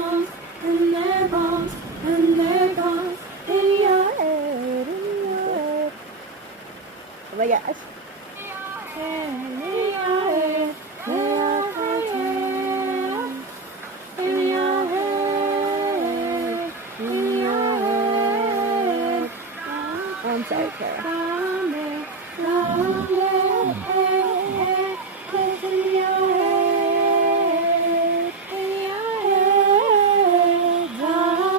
balls, and they're balls, and they're balls in your head, in your head. Oh my gosh. In your head, in your head, in your head, in your head. I'm sorry, Kara.